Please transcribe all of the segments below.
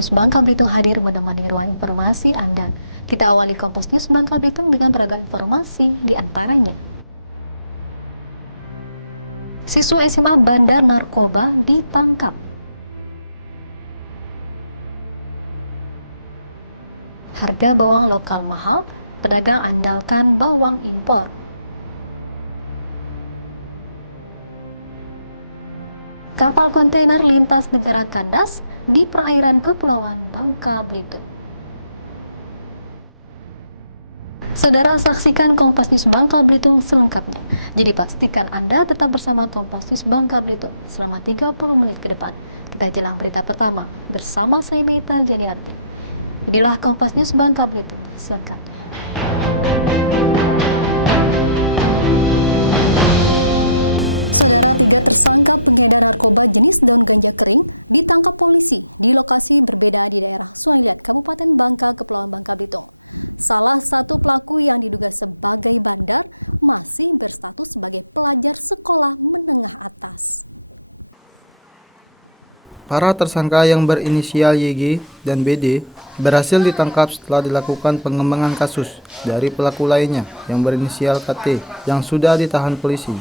News Bangka Belitung hadir menemani ruang informasi Anda. Kita awali Kompas News Bangka Belitung dengan beragam informasi di antaranya. Siswa SMA bandar narkoba ditangkap. Harga bawang lokal mahal, pedagang andalkan bawang impor. Kapal kontainer lintas negara kandas di perairan Kepulauan Bangka Belitung. Saudara, saksikan Kompas News Bangka Belitung selengkapnya. Jadi pastikan Anda tetap bersama Kompas News Bangka Belitung selama 30 menit ke depan. Kita jelang berita pertama bersama saya Meta Janiarti. Inilah Kompas News Bangka Belitung selengkapnya. Salah satu pelaku yang diduga sebagai bomber masih berstatus sebagai pelajar sekolah menengah atas. Para tersangka yang berinisial YG dan BD berhasil ditangkap setelah dilakukan pengembangan kasus dari pelaku lainnya yang berinisial KT yang sudah ditahan polisi.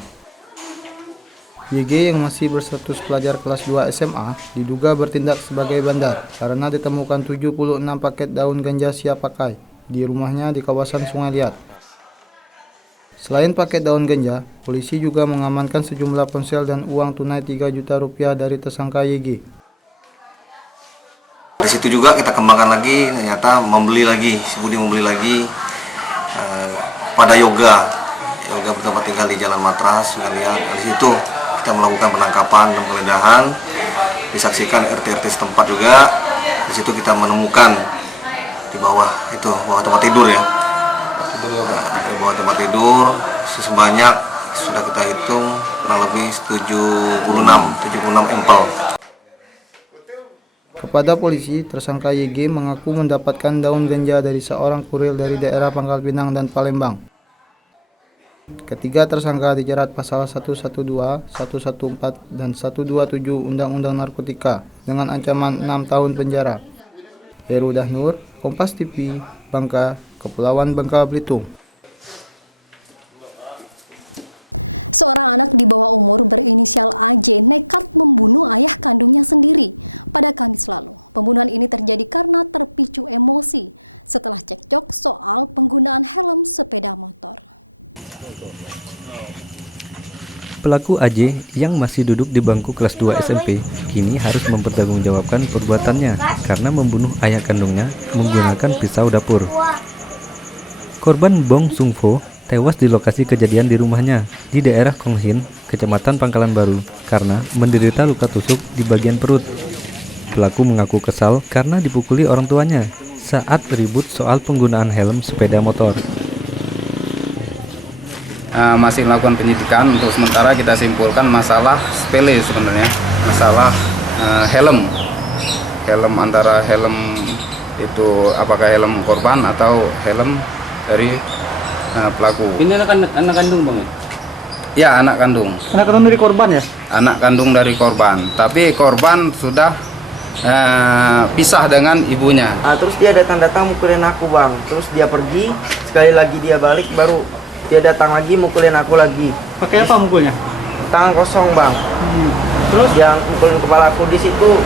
YG yang masih berstatus pelajar kelas 2 SMA diduga bertindak sebagai bandar karena ditemukan 76 paket daun ganja siap pakai di rumahnya di kawasan Sungai Liat. Selain paket daun ganja, polisi juga mengamankan sejumlah ponsel dan uang tunai 3 juta rupiah dari tersangka YG. Di situ juga kita kembangkan lagi, ternyata si Budi membeli lagi pada yoga bertempat tinggal di Jalan Matras, Sungai Liat. Di situ kita melakukan penangkapan dan penggeledahan, disaksikan RT setempat juga. Di situ kita menemukan di bawah tempat tidur ya. Di bawah tempat tidur sebanyak sudah kita hitung kurang lebih 76 empel. Kepada polisi, tersangka YG mengaku mendapatkan daun ganja dari seorang kurir dari daerah Pangkal Pinang dan Palembang. Ketiga tersangka dijerat pasal 112, 114, dan 127 Undang-Undang Narkotika dengan ancaman 6 tahun penjara. Heru Dahnur, Kompas TV, Bangka, Kepulauan Bangka Belitung. Seorang anak di bawah umur berinisial AJ nekat membunuh anak kandungnya sendiri. Pada Kamis, pembunuhan ini terjadi karena terpicu emosi setelah cekcok soal penggunaan film sepeda motor. Pelaku AJ yang masih duduk di bangku kelas 2 SMP kini harus mempertanggungjawabkan perbuatannya karena membunuh ayah kandungnya menggunakan pisau dapur. Korban Bong Sungfo tewas di lokasi kejadian di rumahnya di daerah Konghin, Kecamatan Pangkalan Baru karena menderita luka tusuk di bagian perut. Pelaku mengaku kesal karena dipukuli orang tuanya saat ribut soal penggunaan helm sepeda motor. Masih melakukan penyidikan. Untuk sementara kita simpulkan masalah sepele sebenarnya, masalah helm antara helm itu apakah helm korban atau helm dari pelaku. Ini anak kandung bang? Ya, anak kandung. Anak kandung dari korban ya? Anak kandung dari korban, tapi korban sudah pisah dengan ibunya. Terus dia datang mukulin aku bang, terus dia pergi, sekali lagi dia balik baru dia datang lagi mukulin aku lagi. Pakai apa mukulnya? Tangan kosong bang. Terus yang mukulin kepala aku di situ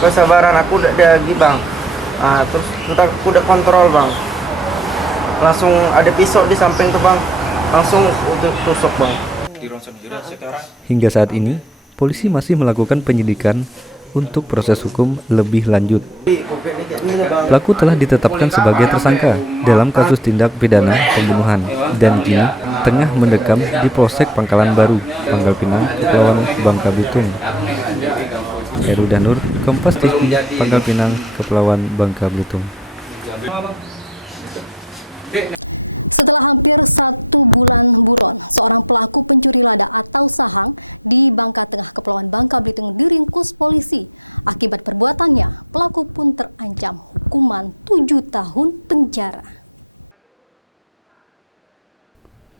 kesabaran aku udah lagi bang. Terus entar aku udah kontrol bang. Langsung ada pisau di samping tuh bang, langsung tusuk bang. Hingga saat ini, polisi masih melakukan penyidikan untuk proses hukum lebih lanjut. Pelaku telah ditetapkan sebagai tersangka dalam kasus tindak pidana pembunuhan dan kini tengah mendekam di Polsek Pangkalan Baru, Pangkal Pinang, Kepulauan Bangka Belitung. Heru Dahnur, Kompas TV, Pangkal Pinang, Kepulauan Bangka Belitung.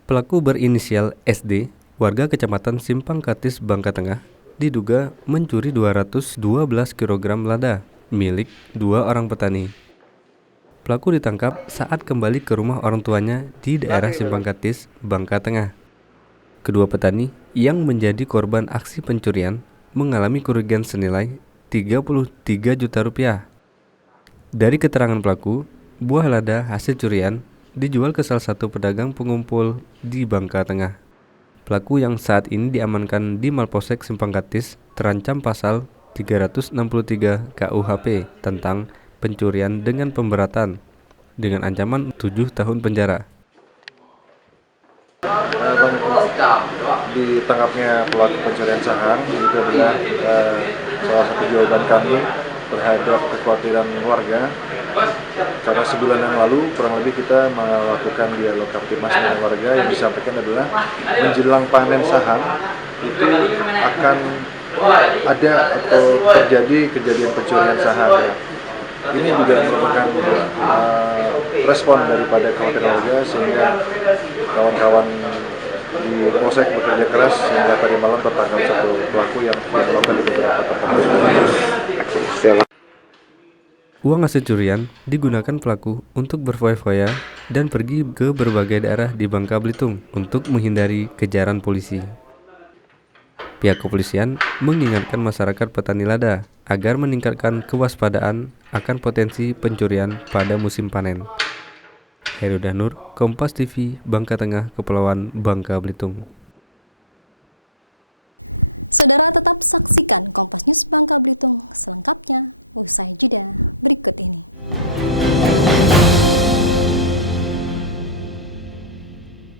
Pelaku berinisial SD, warga Kecamatan Simpang Katis, Bangka Tengah, diduga mencuri 212 kg lada milik 2 orang petani. Pelaku ditangkap saat kembali ke rumah orang tuanya di daerah Simpang Katis, Bangka Tengah. Kedua petani yang menjadi korban aksi pencurian mengalami kerugian senilai 33 juta rupiah. Dari keterangan pelaku, buah lada hasil curian dijual ke salah satu pedagang pengumpul di Bangka Tengah. Pelaku yang saat ini diamankan di Mapolsek Simpang Katis terancam pasal 363 KUHP tentang pencurian dengan pemberatan dengan ancaman 7 tahun penjara. Ditangkapnya pelaku pencurian saham itu adalah salah satu jawaban kami terhadap kekhawatiran warga, karena sebulan yang lalu kurang lebih kita melakukan dialog Kamtibmas dengan warga. Yang disampaikan adalah menjelang panen saham itu akan ada atau terjadi kejadian pencurian saham. Ini juga merupakan respon daripada kekhawatiran warga, sehingga kawan-kawan di Polsek bekerja keras sehingga tadi malam tertangkap satu pelaku yang melakukan di beberapa tempat. Uang hasil curian digunakan pelaku untuk berfoya-foya dan pergi ke berbagai daerah di Bangka Belitung untuk menghindari kejaran polisi. Pihak kepolisian mengingatkan masyarakat petani lada agar meningkatkan kewaspadaan akan potensi pencurian pada musim panen. Herudhanur, Kompas TV, Bangka Tengah, Kepulauan Bangka Belitung.